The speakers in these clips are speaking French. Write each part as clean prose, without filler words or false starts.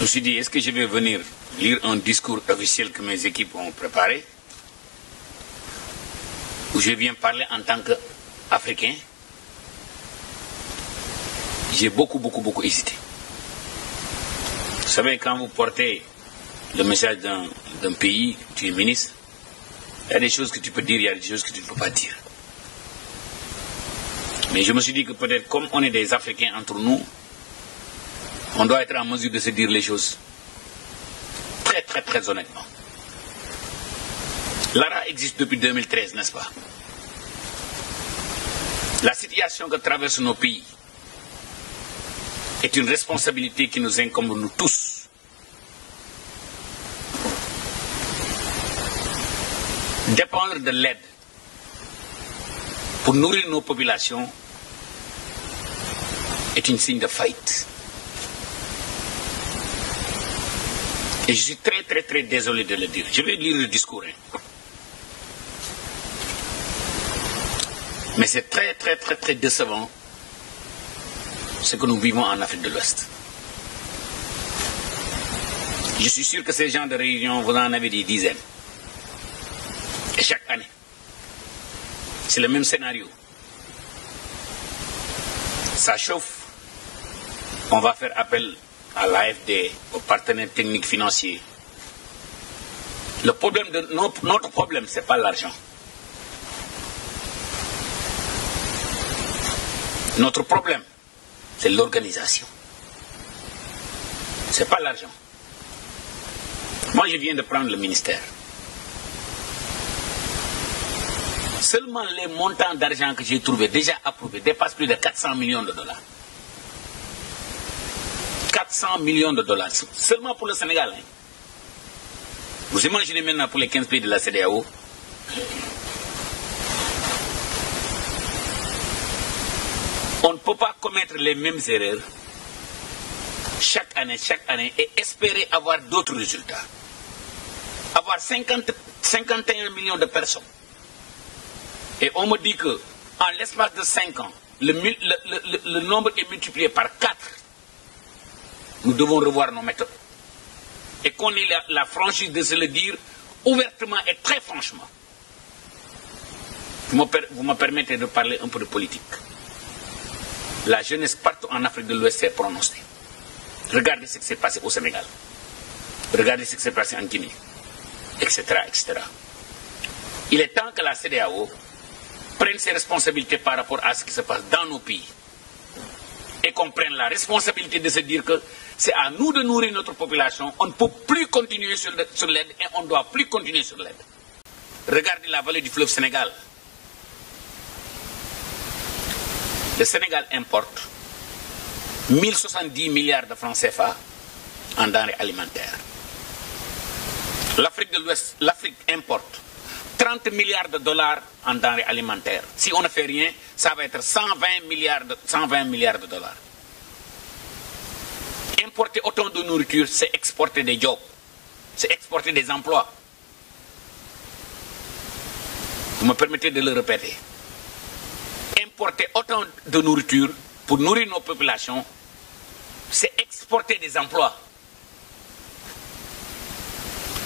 Je me suis dit, est-ce que je vais venir lire un discours officiel que mes équipes ont préparé, ou je viens parler en tant qu'Africain? J'ai beaucoup hésité. Vous savez, quand vous portez le message d'un pays, tu es ministre, il y a des choses que tu peux dire, il y a des choses que tu ne peux pas dire. Mais je me suis dit que peut-être comme on est des Africains entre nous, on doit être en mesure de se dire les choses très honnêtement. L'ARA existe depuis 2013, n'est-ce pas? La situation que traversent nos pays est une responsabilité qui nous incombe nous tous. Dépendre de l'aide pour nourrir nos populations est un signe de faillite. Et je suis très désolé de le dire. Je vais lire le discours. Mais c'est très décevant ce que nous vivons en Afrique de l'Ouest. Je suis sûr que ces gens de réunion, vous en avez des dizaines. Et chaque année, c'est le même scénario. Ça chauffe. On va faire appel à l'AFD, aux partenaires techniques financiers. Le problème notre problème, ce n'est pas l'argent. Notre problème, c'est l'organisation. Ce n'est pas l'argent. Moi, je viens de prendre le ministère. Seulement les montants d'argent que j'ai trouvés, déjà approuvés, dépassent plus de 400 millions de dollars. 400 millions de dollars, seulement pour le Sénégal. Hein. Vous imaginez maintenant pour les 15 pays de la CEDEAO? On ne peut pas commettre les mêmes erreurs chaque année et espérer avoir d'autres résultats. Avoir 51 millions de personnes. Et on me dit qu'en l'espace de 5 ans, le nombre est multiplié par 4. Nous devons revoir nos méthodes. Et qu'on ait la franchise de se le dire ouvertement et très franchement. Vous me permettez de parler un peu de politique. La jeunesse partout en Afrique de l'Ouest s'est prononcée. Regardez ce qui s'est passé au Sénégal. Regardez ce qui s'est passé en Guinée. Etc. Il est temps que la CEDEAO prenne ses responsabilités par rapport à ce qui se passe dans nos pays. Et qu'on prenne la responsabilité de se dire que c'est à nous de nourrir notre population. On ne peut plus continuer sur l'aide et on ne doit plus continuer sur l'aide. Regardez la vallée du fleuve Sénégal. Le Sénégal importe 1070 milliards de francs CFA en denrées alimentaires. L'Afrique de l'Ouest, l'Afrique importe 30 milliards de dollars en denrées alimentaires. Si on ne fait rien, ça va être 120 milliards de dollars. Importer autant de nourriture, c'est exporter des jobs. C'est exporter des emplois. Vous me permettez de le répéter. Importer autant de nourriture pour nourrir nos populations, c'est exporter des emplois.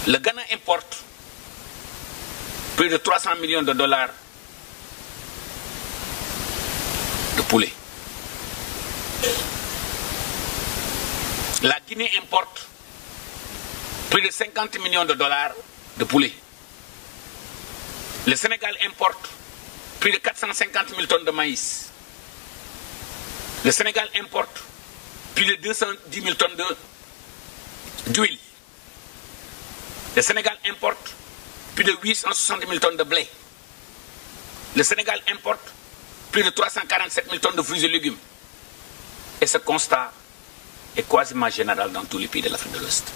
Le Ghana importe plus de 300 millions de dollars de poulet. La Guinée importe plus de 50 millions de dollars de poulet. Le Sénégal importe plus de 450 000 tonnes de maïs. Le Sénégal importe plus de 210 000 tonnes d'huile. Le Sénégal importe plus de 860 000 tonnes de blé. Le Sénégal importe plus de 347 000 tonnes de fruits et légumes. Et ce constat est quasiment général dans tous les pays de l'Afrique de l'Ouest.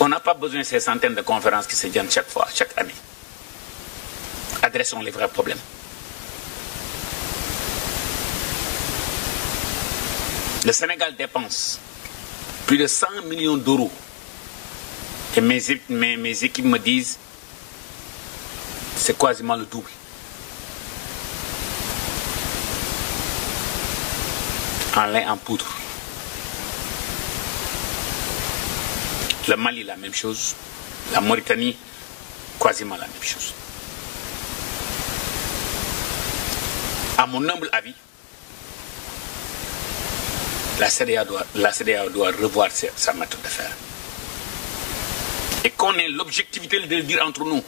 On n'a pas besoin de ces centaines de conférences qui se tiennent chaque fois, chaque année. Adressons les vrais problèmes. Le Sénégal dépense plus de 100 millions d'euros. Et mes équipes me disent c'est quasiment le double. en lait en poudre. Le Mali, la même chose. La Mauritanie, quasiment la même chose. À mon humble avis, la CEDEAO doit revoir sa méthode de faire. Et qu'on ait l'objectivité de le dire entre nous.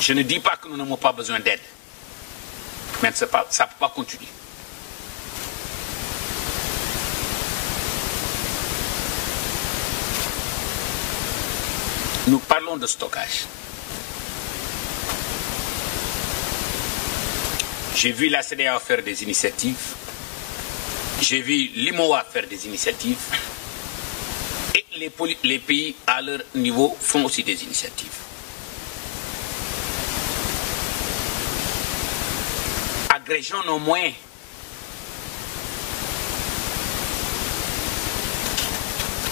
Je ne dis pas que nous n'avons pas besoin d'aide. Mais ça ne peut pas continuer. Nous parlons de stockage. J'ai vu la CEDEAO faire des initiatives. J'ai vu l'IMOA faire des initiatives. Et les pays à leur niveau font aussi des initiatives. Agrégeons nos moyens.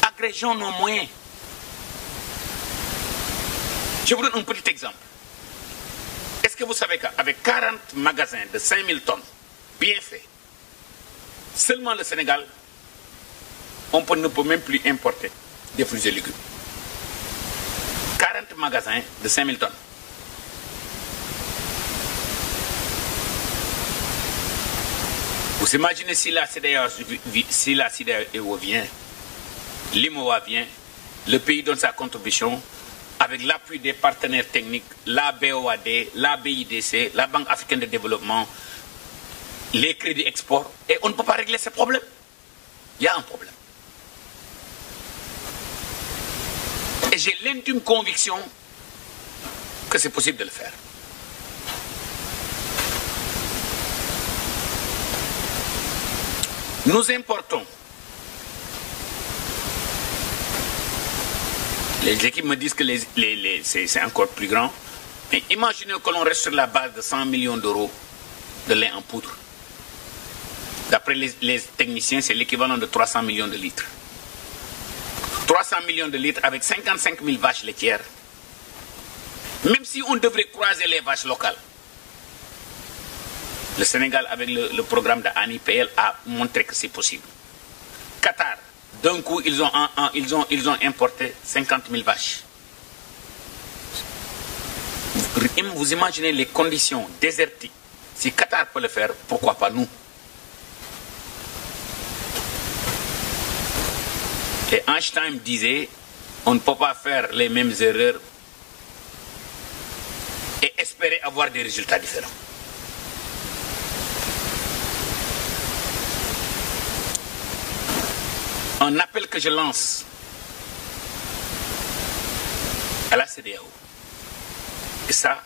Agrégeons nos moyens. Je vous donne un petit exemple. Est-ce que vous savez qu'avec 40 magasins de 5000 tonnes, bien faits, seulement le Sénégal, ne peut même plus importer des fruits et légumes. 40 magasins de 5000 tonnes. Vous imaginez si la CEDEAO vient, l'IMOA vient, le pays donne sa contribution, avec l'appui des partenaires techniques, la BOAD, la BIDC, la Banque africaine de développement, les crédits export, et on ne peut pas régler ces problèmes. Il y a un problème. Et j'ai l'intime conviction que c'est possible de le faire. Nous importons. Les équipes me disent que c'est encore plus grand. Mais imaginez que l'on reste sur la base de 100 millions d'euros de lait en poudre. D'après les techniciens, c'est l'équivalent de 300 millions de litres. 300 millions de litres avec 55 000 vaches laitières. Même si on devrait croiser les vaches locales, le Sénégal, avec le programme de ANIPL, a montré que c'est possible. Qatar, d'un coup, ils ont importé 50 000 vaches. Vous imaginez les conditions désertiques. Si Qatar peut le faire, pourquoi pas nous? Et Einstein disait, on ne peut pas faire les mêmes erreurs et espérer avoir des résultats différents. Un appel que je lance à la CEDEAO. Et ça,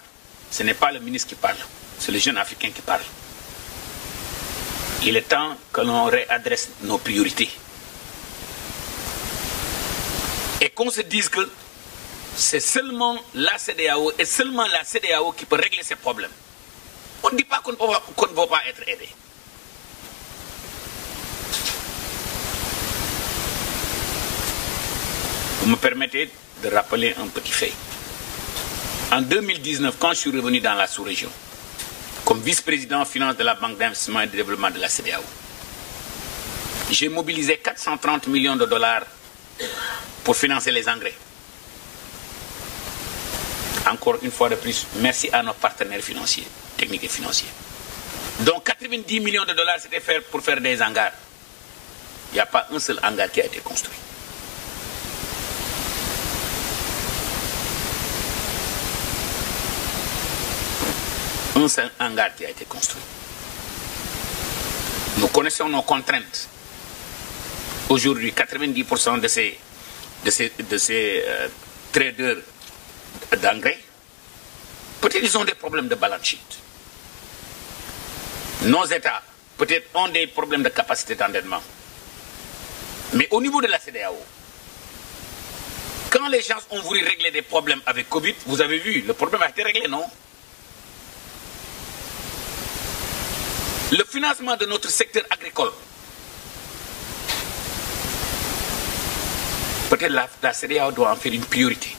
ce n'est pas le ministre qui parle, c'est le jeune africain qui parle. Il est temps que l'on réadresse nos priorités. Et qu'on se dise que c'est seulement la CEDEAO et seulement la CEDEAO qui peut régler ces problèmes. On ne dit pas qu'on ne va pas être aidé. Vous me permettez de rappeler un petit fait. En 2019, quand je suis revenu dans la sous-région, comme vice-président finance de la Banque d'investissement et de développement de la CEDEAO, j'ai mobilisé 430 millions de dollars pour financer les engrais. Encore une fois de plus, merci à nos partenaires financiers, techniques et financiers. Donc 90 millions de dollars, c'était fait pour faire des hangars. Il n'y a pas un seul hangar qui a été construit. Un seul hangar qui a été construit. Nous connaissons nos contraintes. Aujourd'hui, 90% de ces traders d'engrais, peut-être ils ont des problèmes de balance sheet. Nos États, peut-être, ont des problèmes de capacité d'endettement. Mais au niveau de la CEDEAO, quand les gens ont voulu régler des problèmes avec Covid, vous avez vu, le problème a été réglé, non? Le financement de notre secteur agricole. Peut-être la CEDEAO doit en faire une priorité.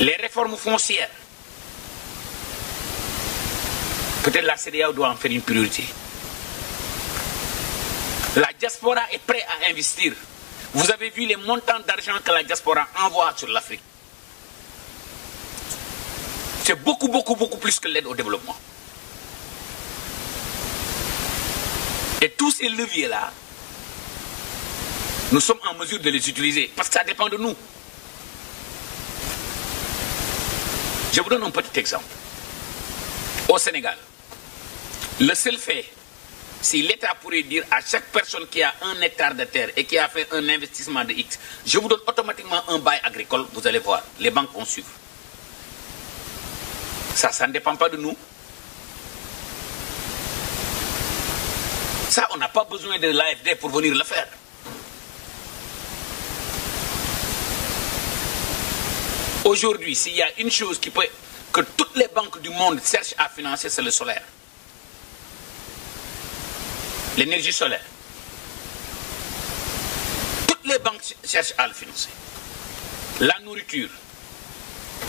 Les réformes foncières. Peut-être la CEDEAO doit en faire une priorité. La diaspora est prête à investir. Vous avez vu les montants d'argent que la diaspora envoie sur l'Afrique. C'est beaucoup plus que l'aide au développement. Et tous ces leviers-là, nous sommes en mesure de les utiliser parce que ça dépend de nous. Je vous donne un petit exemple. Au Sénégal, le seul fait, si l'État pourrait dire à chaque personne qui a 1 hectare de terre et qui a fait un investissement de X, je vous donne automatiquement un bail agricole, vous allez voir, les banques vont suivre. Ça ne dépend pas de nous. Ça, on n'a pas besoin de l'AFD pour venir le faire. Aujourd'hui, s'il y a une chose que toutes les banques du monde cherchent à financer, c'est le solaire. L'énergie solaire. Toutes les banques cherchent à le financer. La nourriture.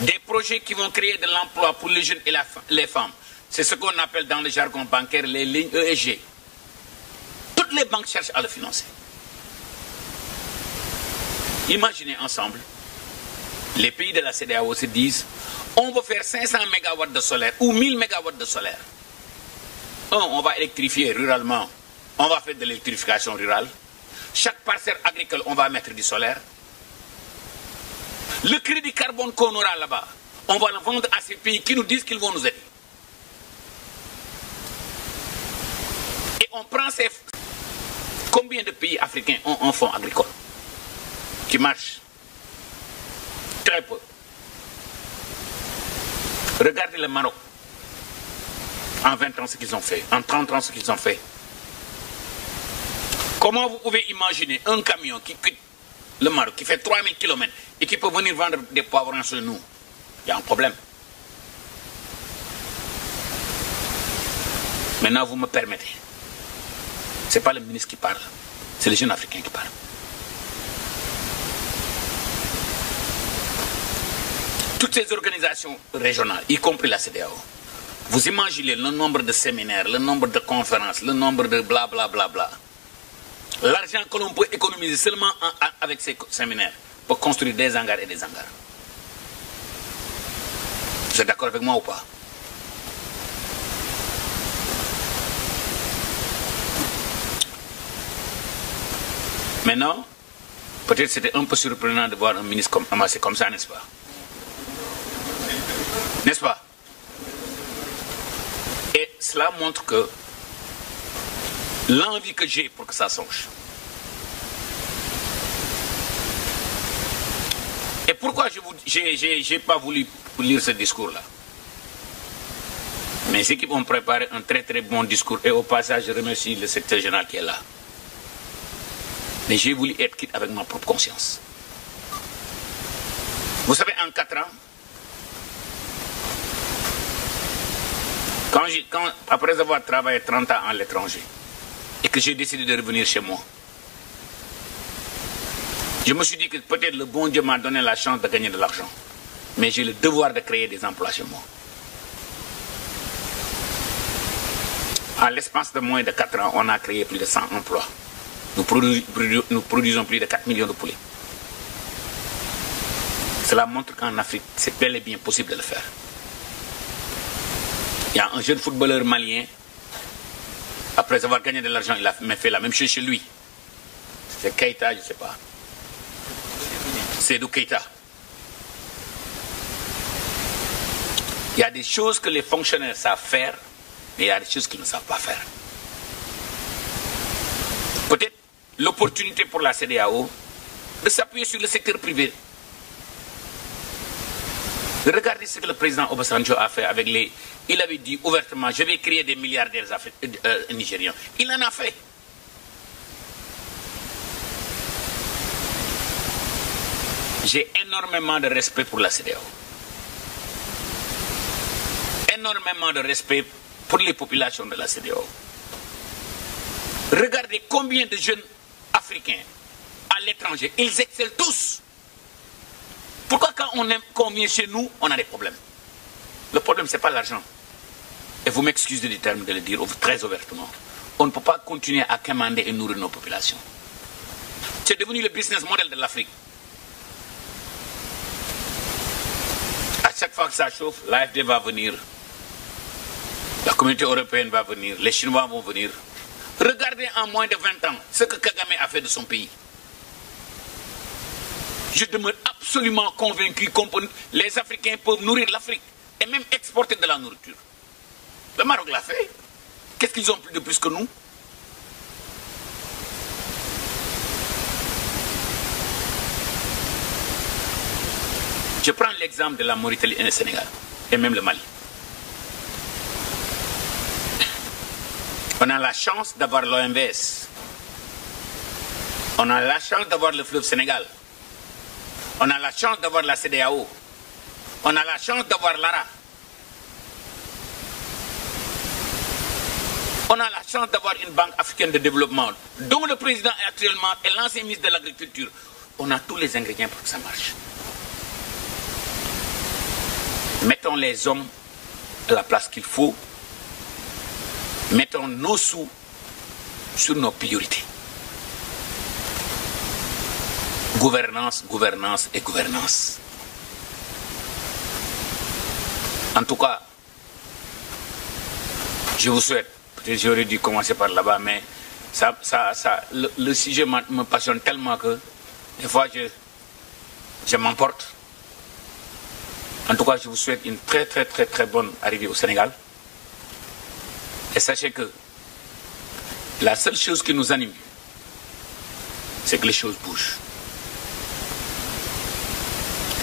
Des projets qui vont créer de l'emploi pour les jeunes et les femmes. C'est ce qu'on appelle dans le jargon bancaire les lignes ESG. Toutes les banques cherchent à le financer. Imaginez ensemble, les pays de la CEDEAO se disent, on va faire 500 MW de solaire ou 1000 MW de solaire. On va électrifier ruralement. On va faire de l'électrification rurale. Chaque parcelle agricole, on va mettre du solaire. Le crédit carbone qu'on aura là-bas, on va le vendre à ces pays qui nous disent qu'ils vont nous aider. Et on prend ces... Combien de pays africains ont un fonds agricole qui marche? Très peu. Regardez le Maroc. En 20 ans, ce qu'ils ont fait. En 30 ans, ce qu'ils ont fait. Comment vous pouvez imaginer un camion qui quitte le Maroc, qui fait 3000 km et qui peut venir vendre des poivrons chez nous? Il y a un problème. Maintenant, vous me permettez. Ce n'est pas le ministre qui parle, c'est les jeunes africains qui parlent. Toutes ces organisations régionales, y compris la CEDEAO, vous imaginez le nombre de séminaires, le nombre de conférences, le nombre de blablabla. L'argent que l'on peut économiser seulement avec ces séminaires pour construire des hangars et des hangars. Vous êtes d'accord avec moi ou pas? Maintenant, peut-être c'était un peu surprenant de voir un ministre amasser comme ça, n'est-ce pas? N'est-ce pas? Et cela montre que l'envie que j'ai pour que ça change. Et pourquoi je n'ai pas voulu lire ce discours-là? Mes équipes ont préparé un très bon discours et au passage, je remercie le secrétaire général qui est là. Mais j'ai voulu être quitte avec ma propre conscience. Vous savez, en 4 ans, après avoir travaillé 30 ans à l'étranger, et que j'ai décidé de revenir chez moi, je me suis dit que peut-être le bon Dieu m'a donné la chance de gagner de l'argent. Mais j'ai le devoir de créer des emplois chez moi. À l'espace de moins de 4 ans, on a créé plus de 100 emplois. Nous produisons plus de 4 millions de poulets. Cela montre qu'en Afrique, c'est bel et bien possible de le faire. Il y a un jeune footballeur malien, après avoir gagné de l'argent, il a fait la même chose chez lui. C'est Keita, je ne sais pas. Seydou Keita. Il y a des choses que les fonctionnaires savent faire, mais il y a des choses qu'ils ne savent pas faire. Peut-être l'opportunité pour la CEDEAO de s'appuyer sur le secteur privé. Regardez ce que le président Obasanjo a fait avec les... Il avait dit ouvertement, je vais créer des milliardaires nigériens. Il en a fait. J'ai énormément de respect pour la CEDEAO. Énormément de respect pour les populations de la CEDEAO. Regardez combien de jeunes africains à l'étranger, ils excellent tous. Pourquoi quand qu'on vient chez nous, on a des problèmes? Le problème, ce n'est pas l'argent. Et vous m'excusez du terme de le dire très ouvertement. On ne peut pas continuer à commander et nourrir nos populations. C'est devenu le business model de l'Afrique. À chaque fois que ça chauffe, l'AFD va venir, la communauté européenne va venir, les Chinois vont venir. Regardez en moins de 20 ans ce que Kagame a fait de son pays. Je demeure absolument convaincu que les Africains peuvent nourrir l'Afrique et même exporter de la nourriture. Le Maroc l'a fait. Qu'est-ce qu'ils ont de plus que nous? Je prends l'exemple de la Mauritanie et le Sénégal, et même le Mali. On a la chance d'avoir l'OMVS. On a la chance d'avoir le fleuve Sénégal. On a la chance d'avoir la CEDEAO. On a la chance d'avoir l'ARA. On a la chance d'avoir une banque africaine de développement, dont le président actuellement est l'ancien ministre de l'Agriculture. On a tous les ingrédients pour que ça marche. Mettons les hommes à la place qu'il faut. Mettons nos sous sur nos priorités. Gouvernance, gouvernance et gouvernance. En tout cas, je vous souhaite, peut-être j'aurais dû commencer par là-bas, mais le sujet me passionne tellement que des fois je m'emporte. En tout cas, je vous souhaite une très bonne arrivée au Sénégal. Et sachez que la seule chose qui nous anime, c'est que les choses bougent.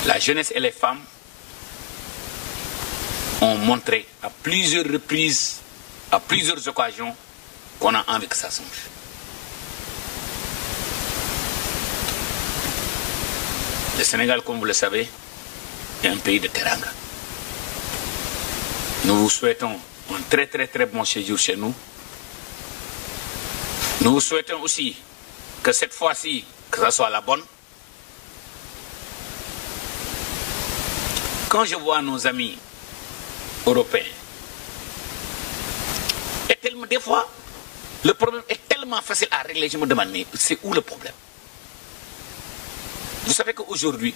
La jeunesse et les femmes ont montré à plusieurs reprises, à plusieurs occasions, qu'on a envie que ça change. Le Sénégal, comme vous le savez, est un pays de teranga. Nous vous souhaitons un très bon séjour chez nous. Nous vous souhaitons aussi que cette fois-ci, que ça soit la bonne. Quand je vois nos amis européens, et tellement, des fois, le problème est tellement facile à régler, je me demande, mais c'est où le problème? Vous savez qu'aujourd'hui,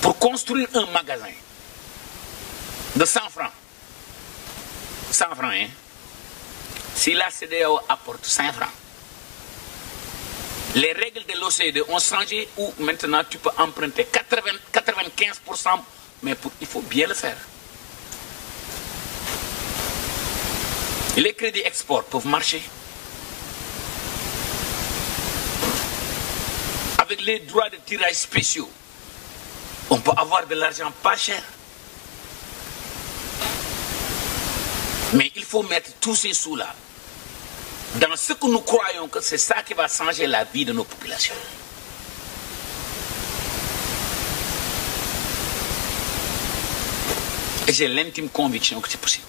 pour construire un magasin de 100 francs, 100 francs, hein, si la CEDEAO apporte 5 francs, les règles de l'OCDE ont changé où maintenant tu peux emprunter 95%, mais il faut bien le faire. Et les crédits export peuvent marcher. Avec les droits de tirage spéciaux, on peut avoir de l'argent pas cher. Mais il faut mettre tous ces sous-là dans ce que nous croyons que c'est ça qui va changer la vie de nos populations. Et j'ai l'intime conviction que c'est possible.